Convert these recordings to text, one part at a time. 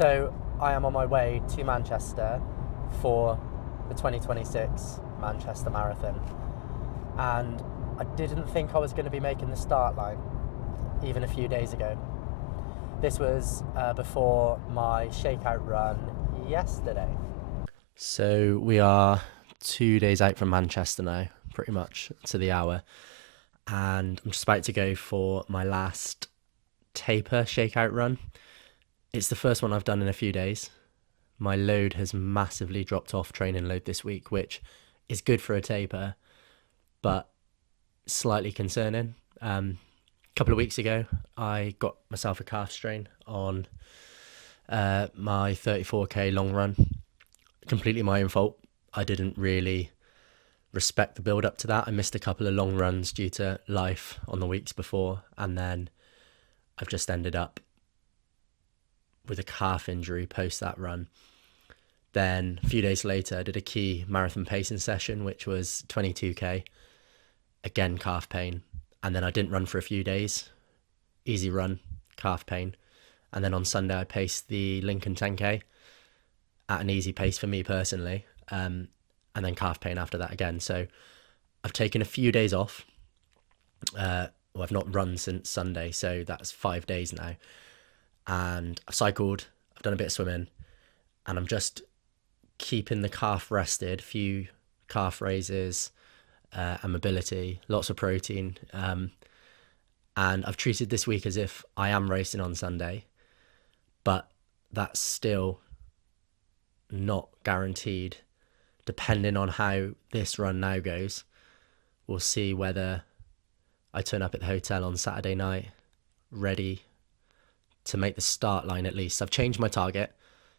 So I am on my way to Manchester for the 2026 Manchester Marathon, and I didn't think I was going to be making the start line even a few days ago. This was before my shakeout run yesterday. So we are 2 days out from Manchester now, pretty much to the hour, and I'm just about to go for my last taper shakeout run. It's the first one I've done in a few days. My load has massively dropped off, training load this week, which is good for a taper, but slightly concerning. A couple of weeks ago, I got myself a calf strain on my 34k long run. Completely my own fault. I didn't really respect the build up to that. I missed a couple of long runs due to life on the weeks before, and then I've just ended up with a calf injury post that run. Then a few days later, I did a key marathon pacing session, which was 22k. Again, calf pain. And then I didn't run for a few days. Easy run, calf pain. And then on Sunday, I paced the Lincoln 10k at an easy pace for me personally. And then calf pain after that again. So I've taken a few days off. I've not run since Sunday, so that's 5 days now. And I've cycled, I've done a bit of swimming, and I'm just keeping the calf rested, a few calf raises and mobility, lots of protein. And I've treated this week as if I am racing on Sunday, but that's still not guaranteed. Depending on how this run now goes, we'll see whether I turn up at the hotel on Saturday night ready to make the start line at least. I've changed my target.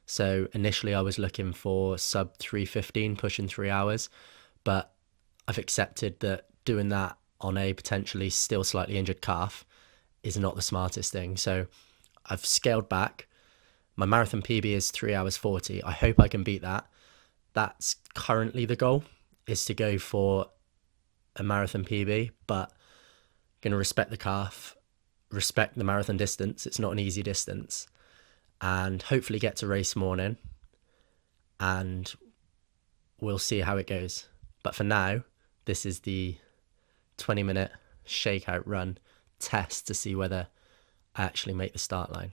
So initially I was looking for sub 3:15, pushing 3 hours, but I've accepted that doing that on a potentially still slightly injured calf is not the smartest thing. So I've scaled back. My marathon PB is 3 hours 40. I hope I can beat that. That's currently the goal, is to go for a marathon PB, but I'm going to respect the calf, respect the marathon distance. It's not an easy distance, and hopefully get to race morning, and we'll see how it goes. But for now, this is the 20-minute shakeout run test to see whether I actually make the start line.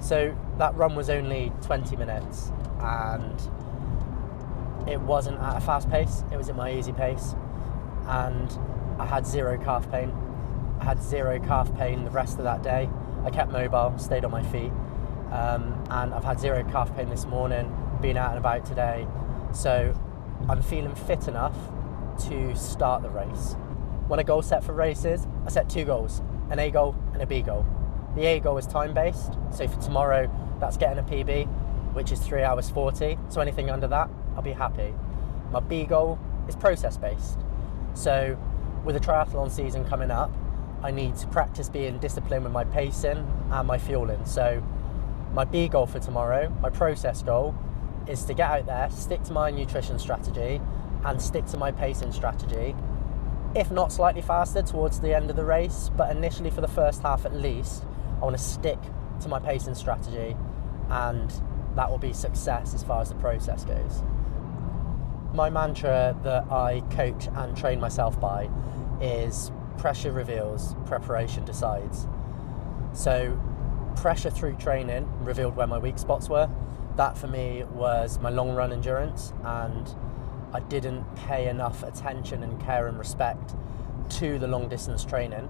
So that run was only 20 minutes, and it wasn't at a fast pace. It was at my easy pace, and I had zero calf pain. I had zero calf pain the rest of that day. I kept mobile, stayed on my feet, and I've had zero calf pain this morning, been out and about today. So I'm feeling fit enough to start the race. When I goal set for races, I set 2 goals, an A goal and a B goal. The A goal is time-based, so for tomorrow, that's getting a PB, which is 3 hours 40, so anything under that, I'll be happy. My B goal is process-based, so with the triathlon season coming up, I need to practice being disciplined with my pacing and my fueling. So my B goal for tomorrow, my process goal, is to get out there, stick to my nutrition strategy and stick to my pacing strategy, if not slightly faster towards the end of the race, but initially for the first half at least, I want to stick to my pacing strategy, and that will be success as far as the process goes. My mantra that I coach and train myself by is pressure reveals, preparation decides. So pressure through training revealed where my weak spots were. That for me was my long run endurance, and I didn't pay enough attention and care and respect to the long distance training,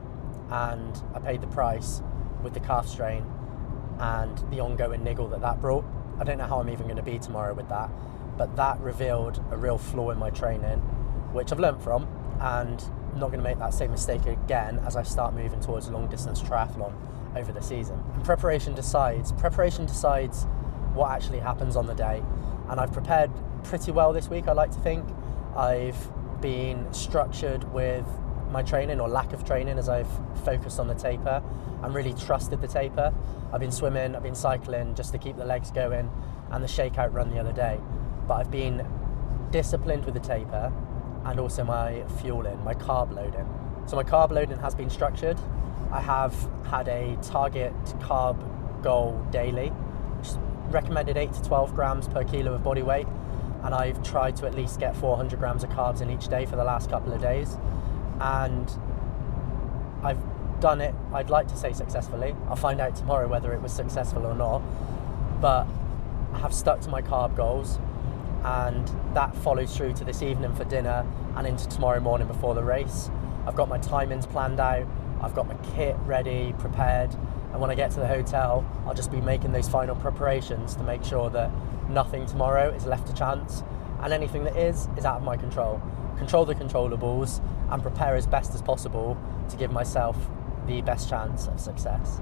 and I paid the price with the calf strain and the ongoing niggle that brought. I don't know how I'm even going to be tomorrow with that, but that revealed a real flaw in my training, which I've learnt from, and I'm not going to make that same mistake again as I start moving towards a long distance triathlon over the season. And preparation decides what actually happens on the day, and I've prepared pretty well this week. I like to think I've been structured with my training, or lack of training, as I've focused on the taper and really trusted the taper. I've been swimming, I've been cycling just to keep the legs going, and the shakeout run the other day, but I've been disciplined with the taper and also my fueling, my carb loading. So my carb loading has been structured. I have had a target carb goal daily, which is recommended 8 to 12 grams per kilo of body weight, and I've tried to at least get 400 grams of carbs in each day for the last couple of days, and I've done it, I'd like to say successfully. I'll find out tomorrow whether it was successful or not, but I have stuck to my carb goals, and that follows through to this evening for dinner and into tomorrow morning before the race. I've got my timings planned out, I've got my kit ready, prepared, and when I get to the hotel, I'll just be making those final preparations to make sure that nothing tomorrow is left to chance, and anything that is out of my control. Control the controllables and prepare as best as possible to give myself the best chance of success.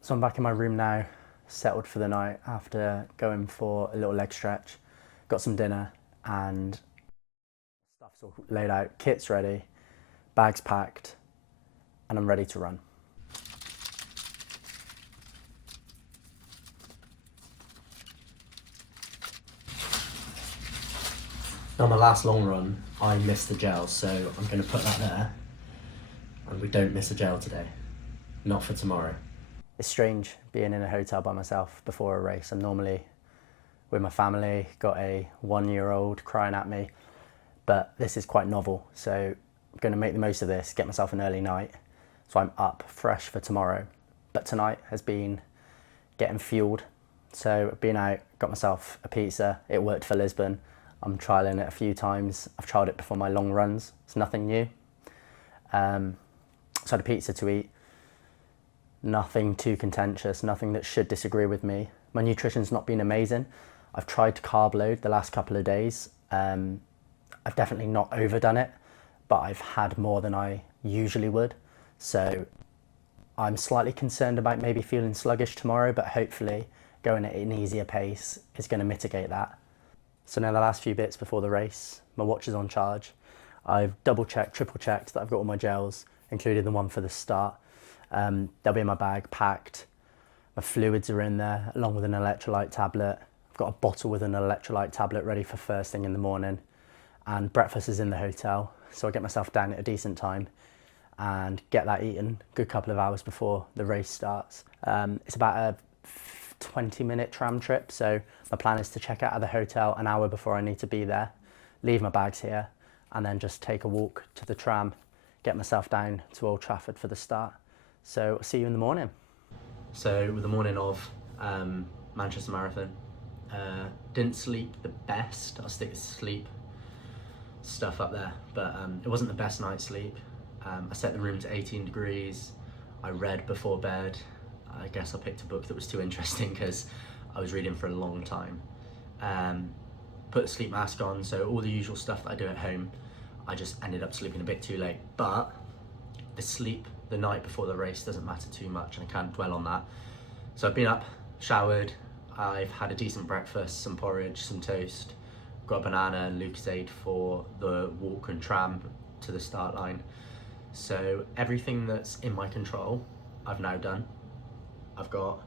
So I'm back in my room now, settled for the night after going for a little leg stretch. Got some dinner and stuff's all laid out, kit's ready, bags packed, and I'm ready to run. On my last long run, I missed the gel, so I'm going to put that there. And we don't miss a gel today. Not for tomorrow. It's strange being in a hotel by myself before a race. I'm normally with my family, got a 1-year-old crying at me, but this is quite novel. So I'm going to make the most of this, get myself an early night, so I'm up fresh for tomorrow. But tonight has been getting fueled. So I've been out, got myself a pizza. It worked for Lisbon. I'm trialling it a few times. I've tried it before my long runs. It's nothing new. So I had a pizza to eat. Nothing too contentious, nothing that should disagree with me. My nutrition's not been amazing. I've tried to carb load the last couple of days. I've definitely not overdone it, but I've had more than I usually would. So I'm slightly concerned about maybe feeling sluggish tomorrow, but hopefully going at an easier pace is going to mitigate that. So now the last few bits before the race, my watch is on charge. I've double checked, triple checked that I've got all my gels, including the one for the start. They'll be in my bag, packed. My fluids are in there, along with an electrolyte tablet. I've got a bottle with an electrolyte tablet ready for first thing in the morning. And breakfast is in the hotel, so I get myself down at a decent time and get that eaten a good couple of hours before the race starts. It's about a 20-minute tram trip, so my plan is to check out of the hotel an hour before I need to be there, leave my bags here, and then just take a walk to the tram, get myself down to Old Trafford for the start. So I'll see you in the morning. So with the morning of Manchester Marathon, didn't sleep the best. I'll stick to sleep stuff up there, but it wasn't the best night's sleep. I set the room to 18 degrees. I read before bed. I guess I picked a book that was too interesting because I was reading for a long time. Put the sleep mask on, so all the usual stuff that I do at home. I just ended up sleeping a bit too late, but the sleep the night before the race doesn't matter too much, and I can't dwell on that. So I've been up, showered, I've had a decent breakfast, some porridge, some toast, got a banana and Lucozade for the walk and tram to the start line. So everything that's in my control, I've now done. I've got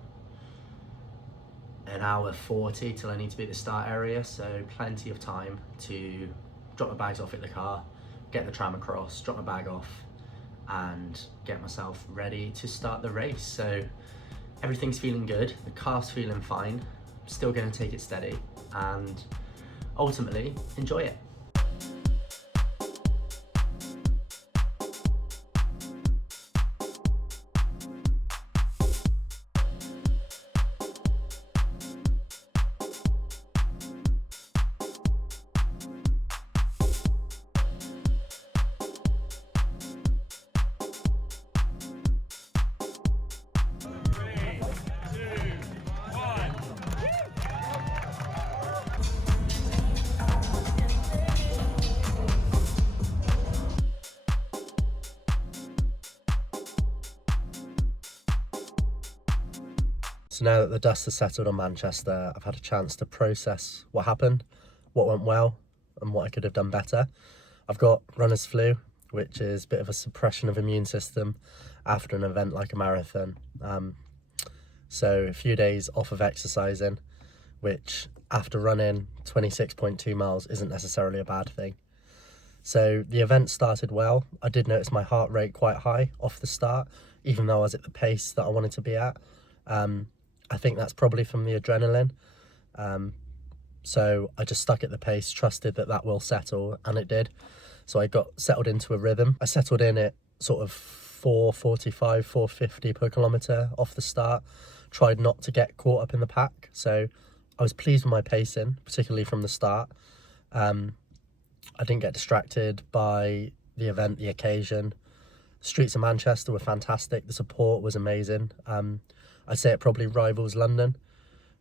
an hour 40 till I need to be at the start area, so plenty of time to drop my bags off at the car, get the tram across, drop my bag off, and get myself ready to start the race. So everything's feeling good, the car's feeling fine, I'm still going to take it steady and ultimately enjoy it. So now that the dust has settled on Manchester, I've had a chance to process what happened, what went well, and what I could have done better. I've got runner's flu, which is a bit of a suppression of immune system after an event like a marathon. So a few days off of exercising, which after running 26.2 miles isn't necessarily a bad thing. So the event started well. I did notice my heart rate quite high off the start, even though I was at the pace that I wanted to be at. I think that's probably from the adrenaline. So I just stuck at the pace, trusted that that will settle, and it did. So I got settled into a rhythm. I settled in at sort of 4:45, 4:50 per kilometre off the start. Tried not to get caught up in the pack. So I was pleased with my pacing, particularly from the start. I didn't get distracted by the event, the occasion. Streets of Manchester were fantastic. The support was amazing. I'd say it probably rivals London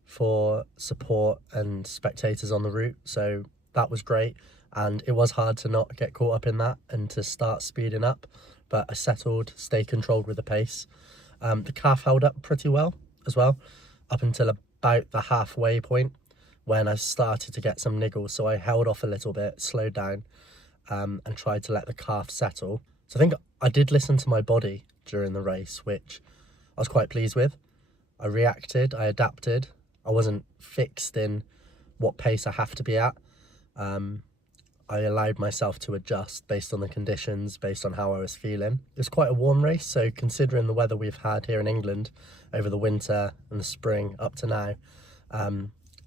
for support and spectators on the route. So that was great. And it was hard to not get caught up in that and to start speeding up. But I settled, stayed controlled with the pace. The calf held up pretty well as well, up until about the halfway point when I started to get some niggles. So I held off a little bit, slowed down, and tried to let the calf settle. So I think I did listen to my body during the race, which I was quite pleased with. I reacted, I adapted. I wasn't fixed in what pace I have to be at. I allowed myself to adjust based on the conditions, based on how I was feeling. It was quite a warm race, so considering the weather we've had here in England over the winter and the spring up to now,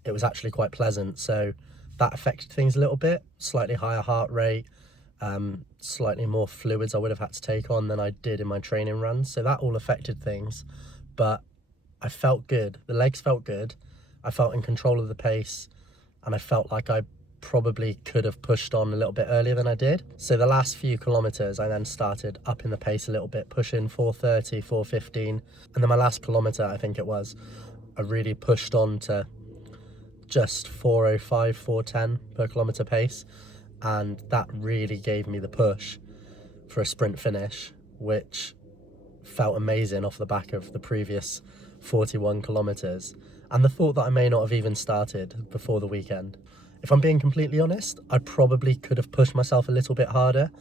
it was actually quite pleasant. So that affected things a little bit. Slightly higher heart rate, slightly more fluids I would have had to take on than I did in my training runs. So that all affected things, but I felt good. The legs felt good. I felt in control of the pace, and I felt like I probably could have pushed on a little bit earlier than I did. So the last few kilometres I then started upping the pace a little bit, pushing 4:30, 4:15, and then my last kilometre, I think it was, I really pushed on to just 4:05, 4:10 per kilometre pace, and that really gave me the push for a sprint finish, which felt amazing off the back of the previous 41 kilometres and the thought that I may not have even started before the weekend. If I'm being completely honest, I probably could have pushed myself a little bit harder.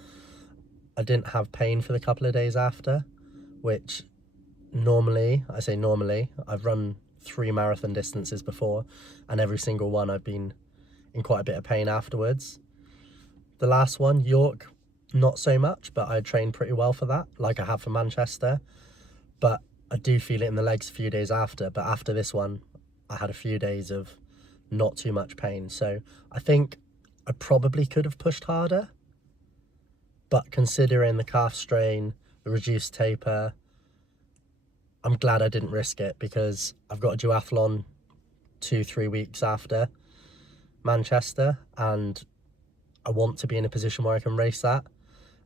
I didn't have pain for the couple of days after, which normally, I say normally, I've run 3 marathon distances before, and every single one I've been in quite a bit of pain afterwards. The last one, York, not so much, but I trained pretty well for that, like I have for Manchester. But I do feel it in the legs a few days after. But after this one, I had a few days of not too much pain. So I think I probably could have pushed harder. But considering the calf strain, the reduced taper, I'm glad I didn't risk it, because I've got a duathlon 2-3 weeks after Manchester, and I want to be in a position where I can race that.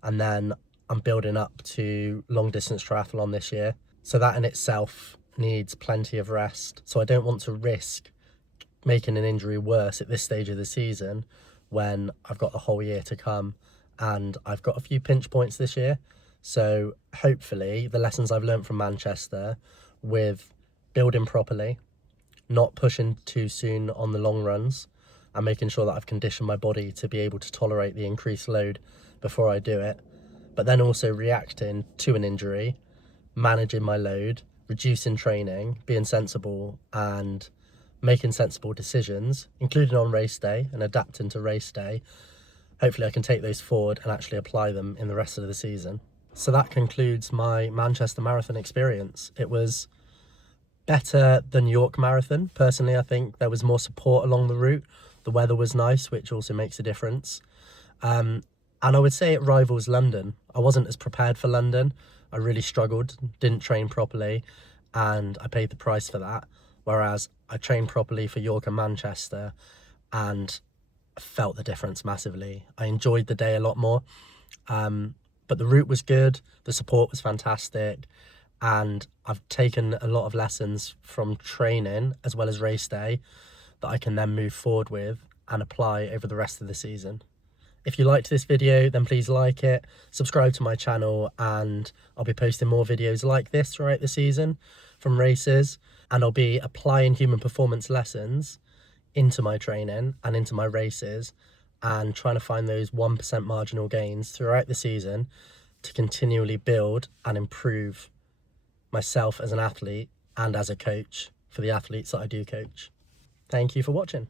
And then I'm building up to long distance triathlon this year. So that in itself needs plenty of rest. So I don't want to risk making an injury worse at this stage of the season when I've got the whole year to come, and I've got a few pinch points this year. So hopefully the lessons I've learned from Manchester, with building properly, not pushing too soon on the long runs, and making sure that I've conditioned my body to be able to tolerate the increased load before I do it, but then also reacting to an injury, managing my load, reducing training, being sensible and making sensible decisions, including on race day and adapting to race day. Hopefully I can take those forward and actually apply them in the rest of the season. So that concludes my Manchester Marathon experience. It was better than York Marathon. Personally, I think there was more support along the route. The weather was nice, which also makes a difference. And I would say it rivals London. I wasn't as prepared for London. I really struggled, didn't train properly, and I paid the price for that. Whereas I trained properly for York and Manchester and felt the difference massively. I enjoyed the day a lot more. But the route was good, the support was fantastic, and I've taken a lot of lessons from training as well as race day that I can then move forward with and apply over the rest of the season. If you liked this video, then please like it, subscribe to my channel, and I'll be posting more videos like this throughout the season from races, and I'll be applying human performance lessons into my training and into my races, and trying to find those 1% marginal gains throughout the season to continually build and improve myself as an athlete and as a coach for the athletes that I do coach. Thank you for watching.